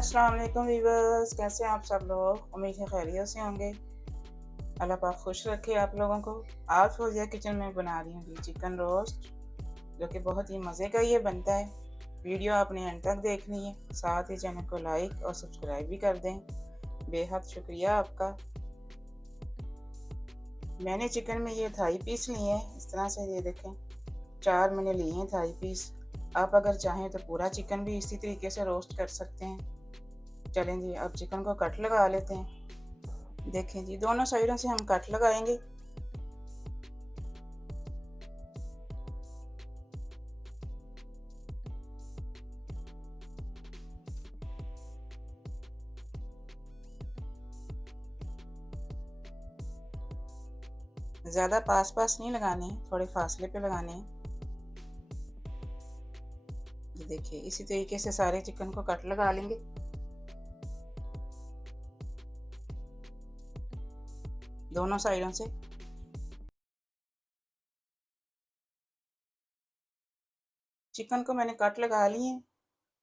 अस्सलाम वालेकुम वीवर्स, कैसे हैं आप सब लोग। उम्मीद है खैरियत से होंगे। अल्लाह पाक खुश रखे आप लोगों को। आज फौजिया किचन में बना रही हूँ जी चिकन रोस्ट, जो कि बहुत ही मज़े का ये बनता है। वीडियो आपने एंड तक देखनी है, साथ ही चैनल को लाइक और सब्सक्राइब भी कर दें। बेहद शुक्रिया आपका। मैंने चिकन में ये थाई पीस लिए हैं, इस तरह से ये देखें, 4 मैंने लिए हैं थाई पीस। आप अगर चाहें तो पूरा चिकन भी इसी तरीके से रोस्ट कर सकते हैं। चलें जी, अब चिकन को कट लगा लेते हैं। देखें जी, दोनों साइडों से हम कट लगाएंगे। ज़्यादा पास पास नहीं लगाने हैं, थोड़े फासले पे लगाने हैं। ये देखिए, इसी तरीके से सारे चिकन को कट लगा लेंगे। दोनों साइडों से। चिकन को मैंने कट लगा लिए हैं।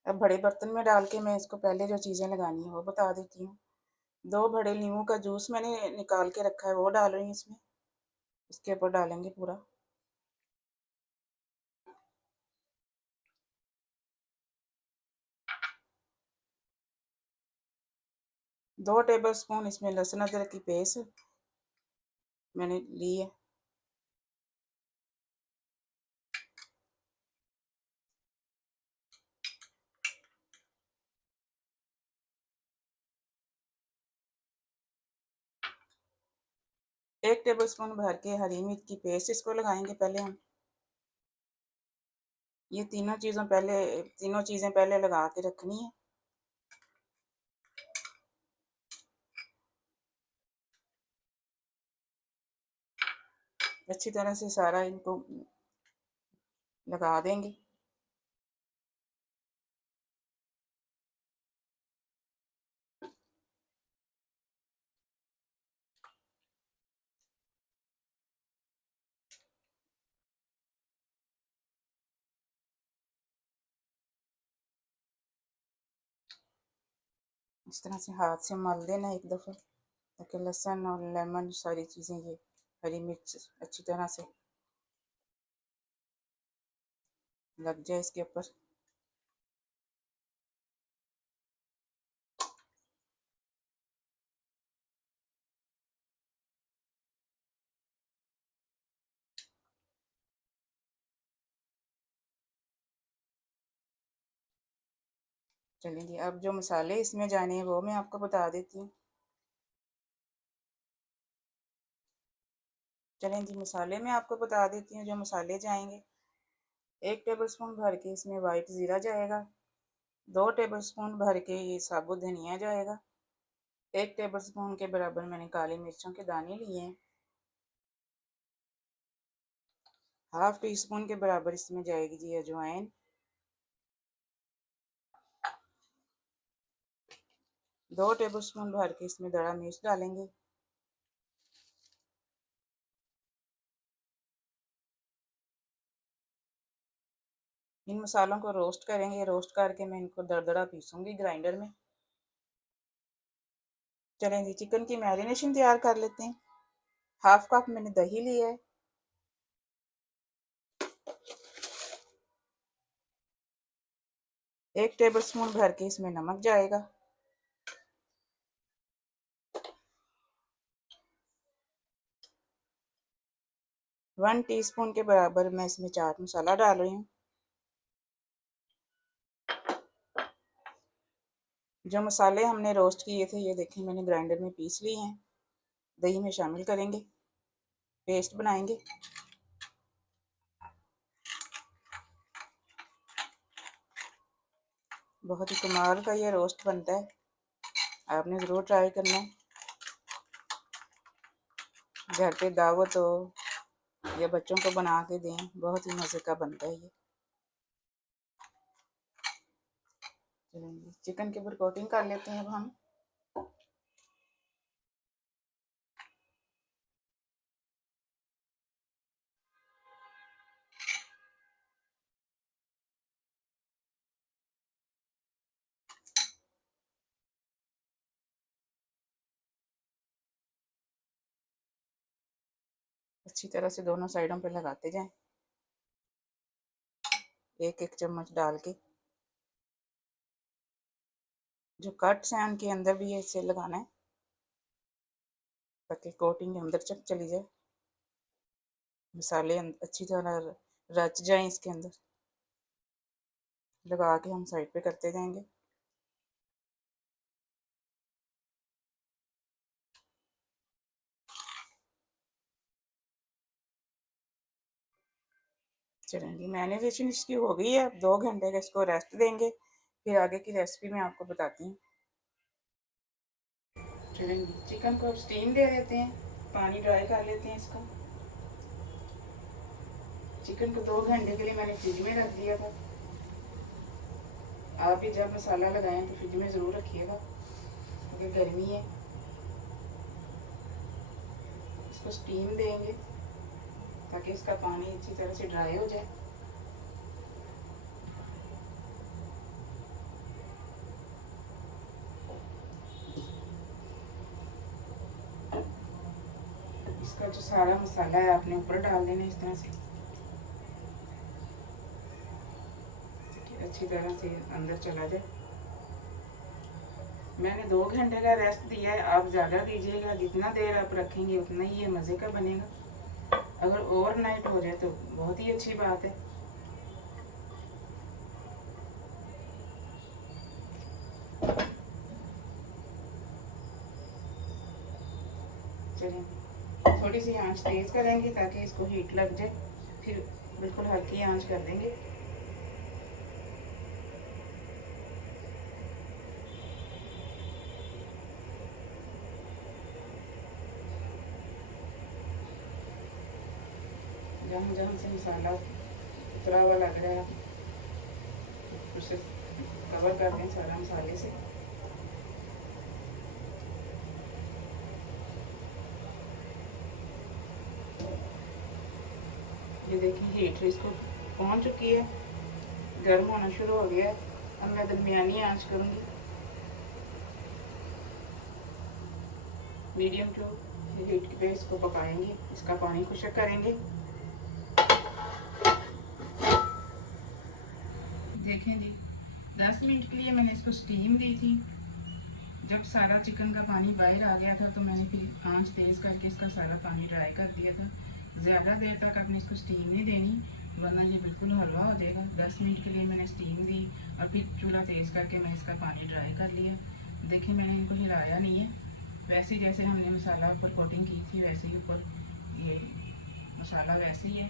अब बड़े बर्तन में डाल के मैं इसको पहले जो चीज़ें लगानी है वो बता देती हूँ। 2 बड़े नींबू का जूस मैंने निकाल के रखा है, वो डाल रही हूँ इसमें। इसके ऊपर डालेंगे पूरा। 2 टेबल स्पून इसमें लहसुन अदरक की पेस्ट मैंने ली है। 1 टेबल स्पून भर के हरी मिर्च की पेस्ट इसको लगाएंगे पहले हम। ये तीनों चीज़ें पहले लगा के रखनी है। अच्छी तरह से सारा इनको लगा देंगे। इस तरह से हाथ से मल देना एक दफ़ा, ताकि लहसुन और लेमन सारी चीज़ें, ये हरी मिर्च अच्छी तरह से लग जाए इसके ऊपर। चलेंगे, अब जो मसाले इसमें जाने हैं वो मैं आपको बता देती हूँ। चलें जी, मसाले मैं आपको बता देती हूँ जो मसाले जाएंगे। 1 टेबल स्पून भर के इसमें वाइट ज़ीरा जाएगा। 2 टेबल स्पून भर के ये साबुत धनिया जाएगा। 1 टेबल स्पून के बराबर मैंने काली मिर्चों के दाने लिए हैं। हाफ टी स्पून के बराबर इसमें जाएगी जी अजवाइन। 2 टेबल स्पून भर के इसमें दड़ा मिर्च डालेंगे। इन मसालों को रोस्ट करेंगे। रोस्ट करके मैं इनको दरदरा पीसूंगी ग्राइंडर में। चलें जी, चिकन की मैरिनेशन तैयार कर लेते हैं। हाफ कप मैंने दही लिया है। 1 टेबल स्पून भर के इसमें नमक जाएगा। 1 टीस्पून के बराबर मैं इसमें चाट मसाला डाल रही हूँ। जो मसाले हमने रोस्ट किए थे, ये देखें मैंने ग्राइंडर में पीस लिए हैं। दही में शामिल करेंगे, पेस्ट बनाएंगे। बहुत ही कमाल का ये रोस्ट बनता है, आपने ज़रूर ट्राई करना है। घर पे दावत हो या बच्चों को बना के दें, बहुत ही मज़े का बनता है ये। चलेंगे, चिकन के ऊपर कोटिंग कर लेते हैं अब हम। अच्छी तरह से दोनों साइडों पे लगाते जाएं, एक एक चम्मच डाल के। जो कट्स हैं उनके अंदर भी इसे लगाना है ताकि कोटिंग अंदर तक चली जाए, मसाले अच्छी तरह रच जाएं इसके अंदर। लगा के हम साइड पे करते जाएंगे। चलेंगे, मैरिनेशन इसकी हो गई है। अब 2 घंटे का इसको रेस्ट देंगे, फिर आगे की रेसिपी मैं आपको बताती हूँ। चलेंगे, चिकन को स्टीम दे देते हैं, पानी ड्राई कर लेते हैं इसका। चिकन को 2 घंटे के लिए मैंने फ्रिज में रख दिया था। आप भी जब मसाला लगाएं तो फ्रिज में ज़रूर रखिएगा क्योंकि गर्मी है। इसको स्टीम देंगे ताकि इसका पानी अच्छी तरह से ड्राई हो जाए। इसका जो सारा मसाला है आपने ऊपर डाल देना इस तरह से, अच्छी तरह से अंदर चला जाए। मैंने 2 घंटे का रेस्ट दिया है, आप ज़्यादा दीजिएगा। जितना देर आप रखेंगे उतना ही ये मज़े का बनेगा। अगर ओवरनाइट हो जाए तो बहुत ही अच्छी बात है। चलिए, थोड़ी सी आंच तेज़ करेंगे ताकि इसको हीट लग जाए, फिर बिल्कुल हल्की आंच कर देंगे। जहाँ जहाँ से मसाला उतरा हुआ लग रहा है उसे कवर कर दें सारा मसाले से। ये देखिए हीट इसको पहुंच चुकी है, गर्म होना शुरू हो गया है। अब मैं दरमियानी आंच करूँगी, मीडियम टू हीट पे इसको पकाएंगे, इसका पानी खुश्क करेंगे। देखें जी, 10 मिनट के लिए मैंने इसको स्टीम दी थी। जब सारा चिकन का पानी बाहर आ गया था तो मैंने फिर आंच तेज़ करके इसका सारा पानी ड्राई कर दिया था। ज़्यादा देर तक आपने इसको स्टीम नहीं देनी वरना ये बिल्कुल हलवा हो जाएगा। 10 मिनट के लिए मैंने स्टीम दी और फिर चूल्हा तेज़ करके मैं इसका पानी ड्राई कर लिया। देखिए मैंने इनको हिलाया नहीं है, वैसे ही जैसे हमने मसाला ऊपर कोटिंग की थी वैसे ही ऊपर ये मसाला वैसे ही है।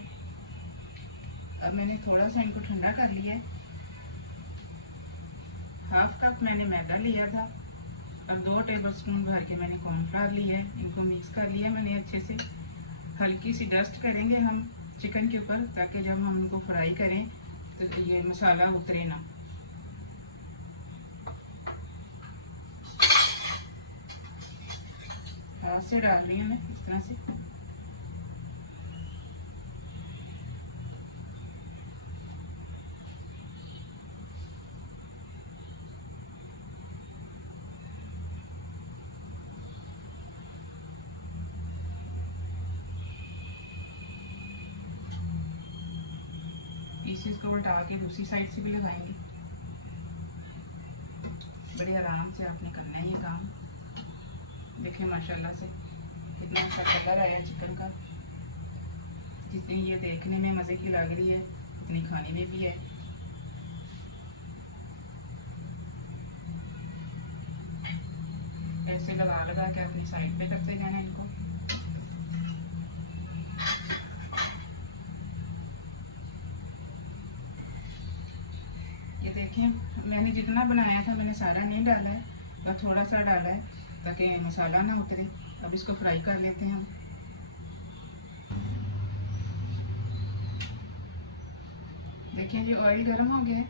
अब मैंने थोड़ा सा इनको ठंडा कर लिया है। 1/2 कप मैंने मैदा लिया था और 2 टेबलस्पून भर के मैंने कॉर्नफ्लावर लिया है। इनको मिक्स कर लिया मैंने अच्छे से। हल्की सी डस्ट करेंगे हम चिकन के ऊपर ताकि जब हम उनको फ्राई करें तो ये मसाला उतरे ना। हाथ से डाल रही हूँ मैं इस तरह से। पीसेस को उल्टा के दूसरी साइड से भी लगाएंगे। बड़े आराम से आपने करना है ये काम। देखिए माशाल्लाह से कितना अच्छा कलर आया चिकन का। जितनी ये देखने में मज़े की लग रही है उतनी खाने में भी है। ऐसे लगा लगा के अपनी साइड पे करते जाना इनको। ये देखें मैंने जितना बनाया था मैंने सारा नहीं डाला है और थोड़ा सा डाला है ताकि मसाला ना उतरे। अब इसको फ्राई कर लेते हैं हम। देखिए जी ऑयल गर्म हो गया है,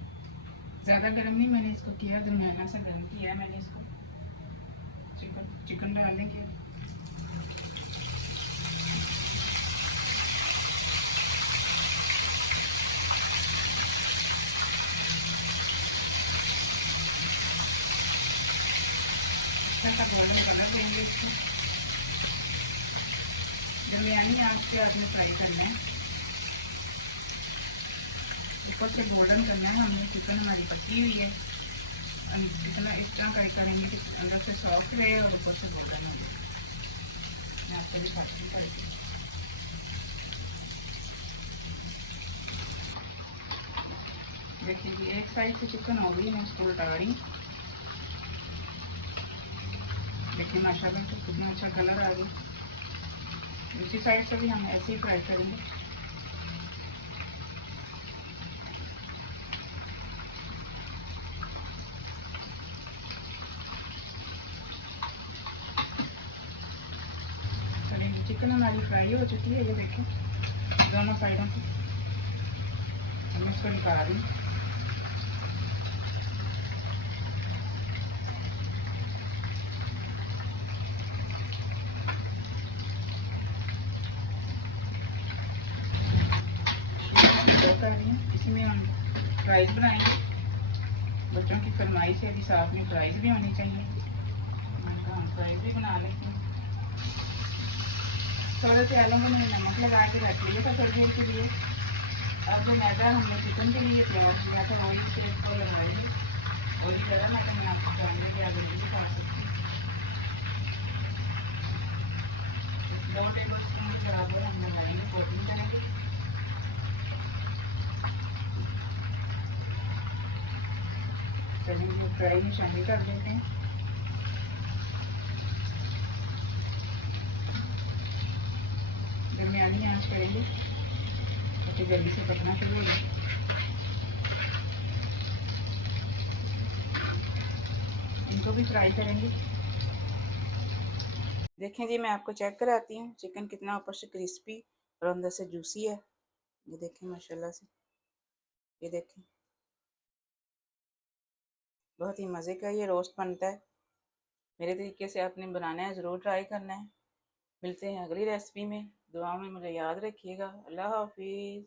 ज़्यादा गर्म नहीं मैंने इसको किया, दरमियाना सा गर्म किया है मैंने इसको। चिकन डाल देंगे। अच्छा सा गोल्डन कलर देंगे इसको। दरमियानी आंच पे आपने फ्राई करना है, ऊपर से गोल्डन करना है। हमने चिकन हमारी पकी हुई है, इतना इस तरह करेंगे कि अंदर से सॉफ्ट रहे और ऊपर से गोल्डन हो जाए। मैं आपको दिखाती हूँ करके। देखिए जी, एक साइड से चिकन हो गई, मैं इसको उल्टा रही। देखिए माशाल्लाह तो कितना अच्छा कलर आ गया। दूसरी साइड से भी हम ऐसे ही फ्राई करेंगे। चलिए, चिकन हमारी फ्राई हो चुकी है, ये देखिए दोनों साइडों से। हम इसको निकाल रही हूँ। कर रही हूँ, इसी में हम फ्राइज बनाएंगे। बच्चों की फरमाइश है कि साथ में फ्राइज भी होनी चाहिए, हम फ्राइज भी बना लेते हैं। थोड़े से आलू को मैंने नमक लगा के रख लिया था थोड़ी देर के लिए। अब जो मैदा हमने चिकन के लिए तैयार किया था वही शेप को लगाएंगे। वही तरह मैं आपको बताऊँगी कि आप जल्दी से खा सकते हैं। 2 टेबल स्पून के बराबर हम लगाएंगे, कोटिंग करेंगे। चलिए फ्राई में शामिल कर देते हैं। दरमियानी आंच करेंगे ताकि जल्दी से पकना शुरू हो जाए। इनको भी फ्राई करेंगे। देखें जी, मैं आपको चेक कराती हूँ चिकन कितना ऊपर से क्रिस्पी और अंदर से जूसी है। ये देखें माशाल्लाह से, ये देखें बहुत ही मज़े का ये रोस्ट बनता है। मेरे तरीके से आपने बनाना है, ज़रूर ट्राई करना है। मिलते हैं अगली रेसिपी में। दुआ में मुझे याद रखिएगा। अल्लाह हाफिज़।